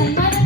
ಸನ್ಮಾನ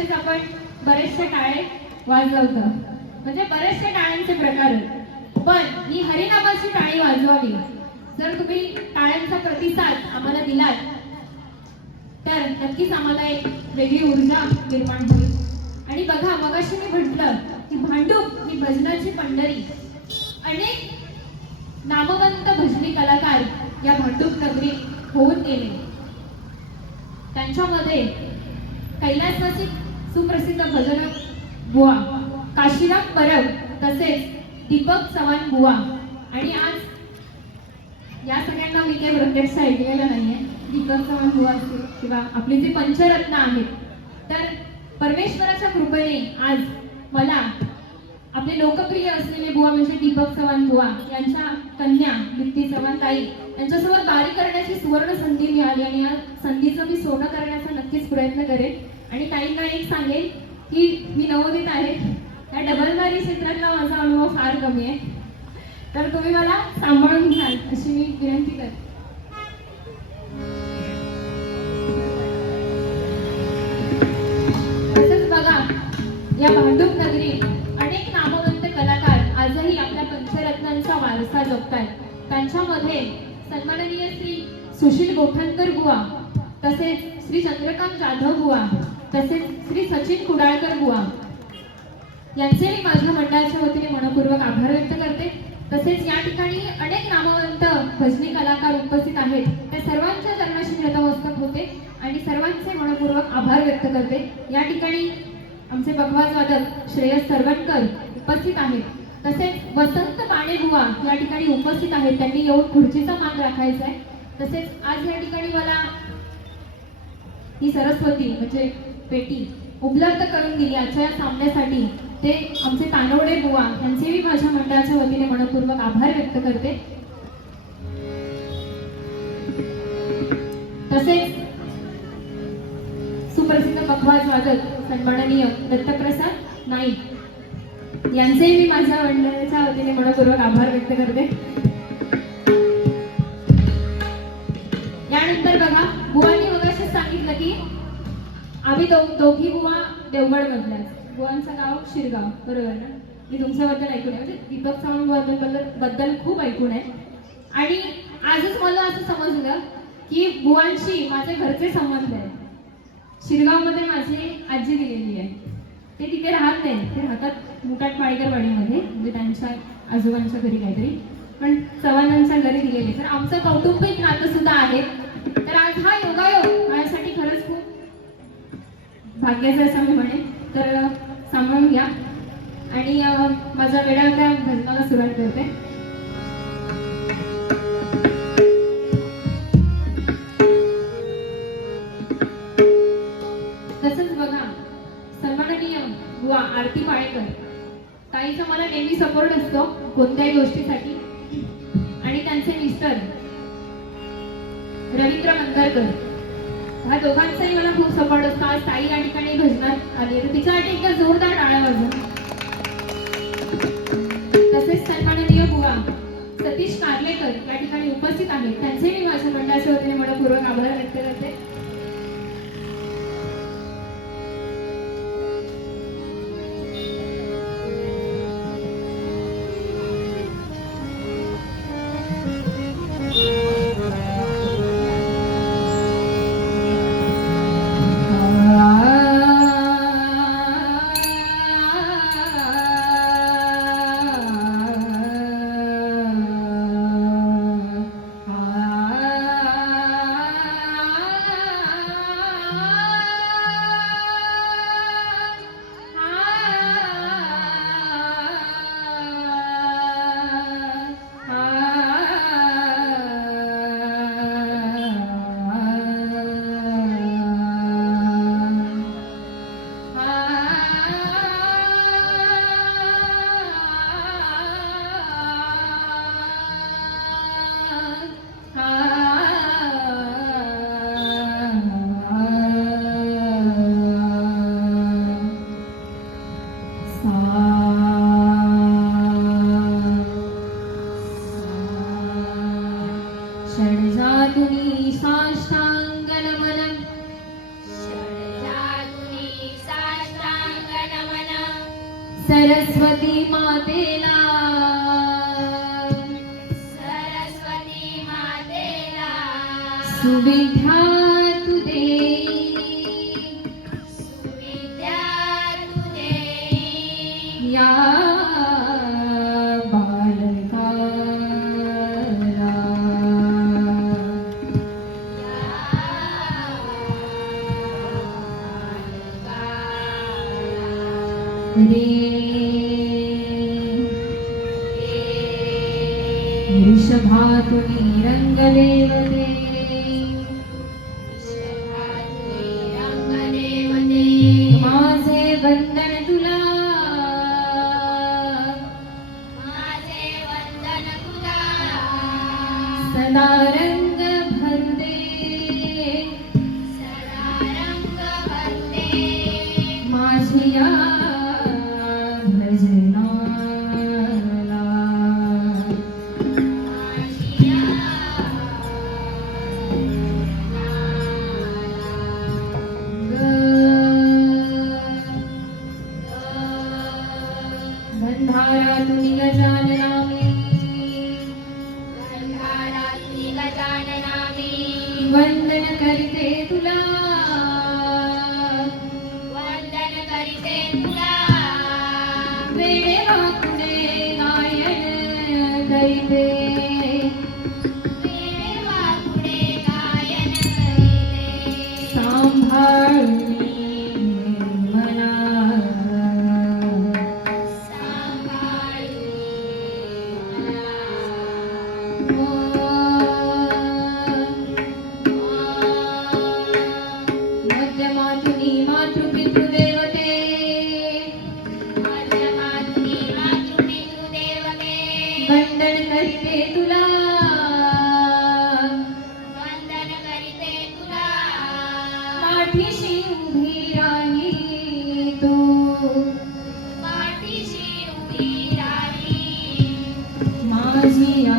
नाहीतरी आपण बरेचसे टाळे वाजवतो. म्हणजे बरेचसे टाळ्यांचे प्रकार आहेत. पण ही हरिनामाची टाळी वाजवावी. जर तुम्ही टाळ्यांचा प्रतिसाद आम्हाला दिलात तर नक्कीच आम्हाला एक वेगळी ऊर्जा निर्माण होईल. आणि बघा मगाशी मी म्हटलं की भांडूप ही भजनाची पंढरी. अनेक नामवंत भजनी कलाकार या भांडूप नगरीत होऊन गेले. त्यांच्यामध्ये कैलासवासी सुप्रसिद्ध भजन बुवा काशीराम परब तसेच दीपक चव्हाण बुवा. आणि आज या सगळ्यांना मी काही प्रत्यक्ष ऐकलेलं नाहीये. दीपक चव्हाण बुवा असतील किंवा आपली जी पंचरत्न आहेत तर परमेश्वराच्या कृपेने आज मला आपले लोकप्रिय असलेले बुवा म्हणजे दीपक चव्हाण बुवा यांच्या कन्या दीप्ती चव्हाण ताई यांच्यासोबत बारी करण्याची सुवर्ण संधी मिळाली आणि या संधीचं मी सोनं करण्याचा नक्कीच प्रयत्न करेन. आणि काहींना एक सांगेन की मी नवोदित आहे. या डबल बारी क्षेत्रातला माझा अनुभव फार कमी आहे. तर तुम्ही मला सांभाळून घ्याल अशी मी विनंती करते. तसंच बघा या भांडूप नगरीत अनेक नामवंत कलाकार आजही आपल्या पंचरत्नांचा वारसा जपतायत. त्यांच्यामध्ये सन्माननीय श्री सुशील गोठणकर बुवा तसेच श्री चंद्रकांत जाधव बुवा तसेच श्री सचिन कुडाळकर बुवा. यांचे मी माझ्या मंडळाच्या वतीने मनपूर्वक आभार व्यक्त करते. तसेच या ठिकाणी अनेक नामवंत भजनी कलाकार उपस्थित आहेत. त्या सर्वांच्या चरणाशी नतमस्तक होते आणि सर्वांचे मनपूर्वक आभार व्यक्त करते. या ठिकाणी आमचे बकवास वादक श्रेयस सरवटकर उपस्थित आहेत. तसेच वसंत पाणेबुवा या ठिकाणी उपस्थित आहेत. त्यांनी येऊन खुर्चीचा मान राखायचा आहे. तसेच आज या ठिकाणी मला ही सरस्वती म्हणजे पेटी उपलब्ध करून दिली. आजच्या या सामन्यासाठी ते आमचे तानवडे बुवा यांचेही माझ्या मंडळाच्या वतीने मनपूर्वक आभार व्यक्त करते. तसेच सुप्रसिद्ध मखवाज वादक सन्माननीय दत्तप्रसाद नाईक यांचेही मी माझ्या मंडळाच्या वतीने मनपूर्वक आभार व्यक्त करते. आम्ही दो दोघी बुवा देवगड मधल्या बुवांचं गाव शिरगाव बरोबर ना? मी तुमच्याबद्दल ऐकून आहे. म्हणजे दीपक चव्हाण बुवांबद्दल बद्दल खूप ऐकून आहे. आणि आजच मला असं समजलं की बुवांशी माझे घरचे संबंध आहेत. शिरगावमध्ये माझी आजी दिलेली आहे. ते तिथे राहत नाही. ते राहतात मुकाट पाळीकरवाडीमध्ये म्हणजे त्यांच्या आजोबांच्या घरी काहीतरी. पण चव्हाणांच्या घरी दिलेले तर आमचं कौटुंबिक नातं सुद्धा आहे. तर आज हा योगायोग भाग्याचं असं मी म्हणे तर सांभाळून घ्या. आणि माझा वेळा त्या भजनाला सुरुवात करते. तसंच बघा सन्माननीय बुवा आरती पाळेकर. ताईचा मला नेहमी सपोर्ट असतो कोणत्याही गोष्टीसाठी. आणि त्यांचे मिस्टर रवींद्र मंगरकर. दोघांचाही मला खूप सपोर्ट असतो. आज ताई या ठिकाणी भजनात आली तर तिच्यासाठी एकदा जोरदार टाळ्या वाजवा तसेच सन्माननीय बुवा सतीश कार्लेकर या ठिकाणी उपस्थित आहेत. त्यांचे मी माझ्या मंडळाच्या वतीने मनपूर्वक आभार व्यक्त करते. षड्जातुनी साष्टाङ्गनमनम्। सरस्वती मातेला। सुविद्या तु माझे वेळे वाकुडे माझी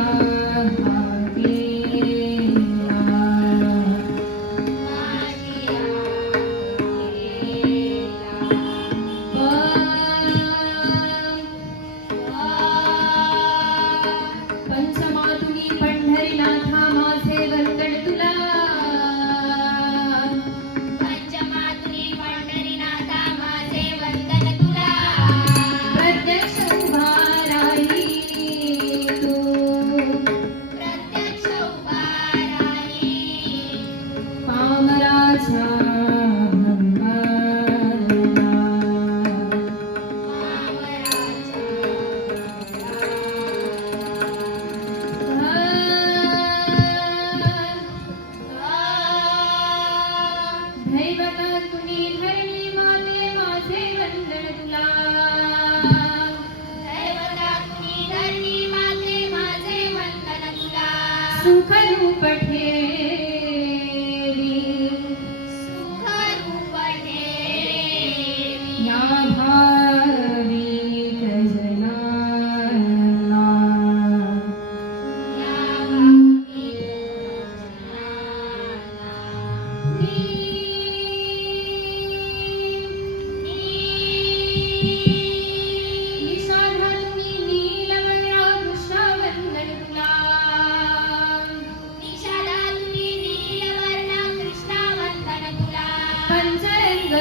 पंचरंग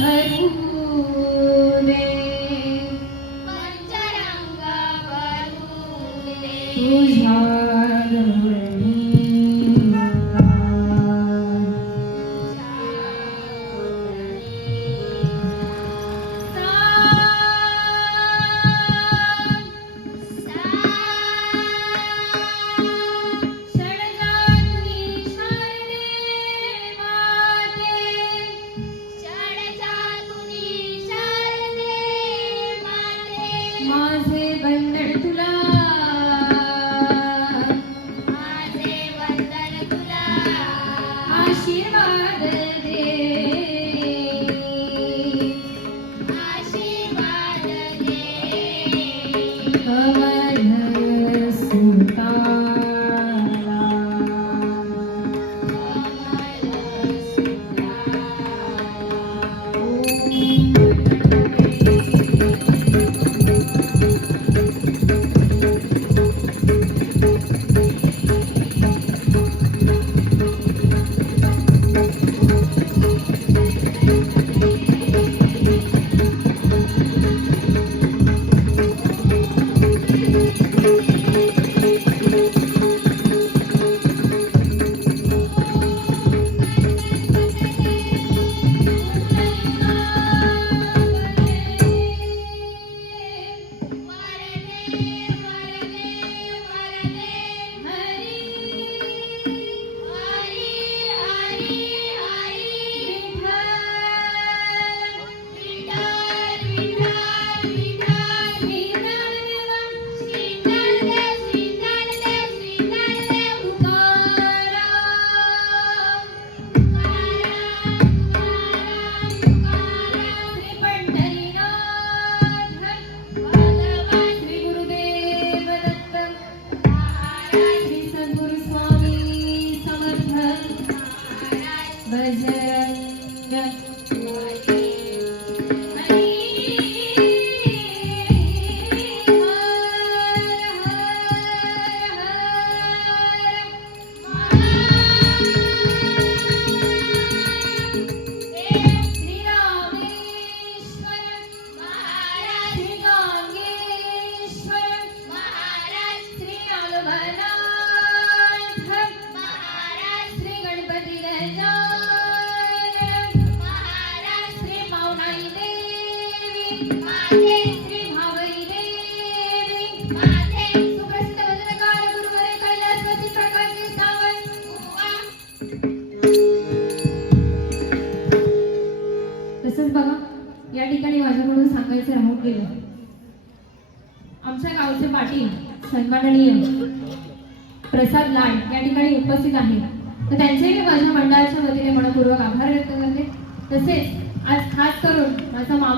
भरून पंचरंग भरून. तुझ्या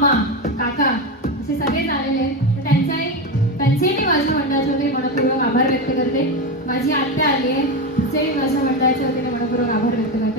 मामा काका असे सगळे झालेले आहेत. तर त्यांचा एक त्यांचेही मी माझ्या मंडळाच्या वगैरे मनपूर्वक आभार व्यक्त करते. माझी आत्या आली आहे तिचेही माझ्या मंडळाच्या वगैरे मनपूर्वक आभार व्यक्त करते.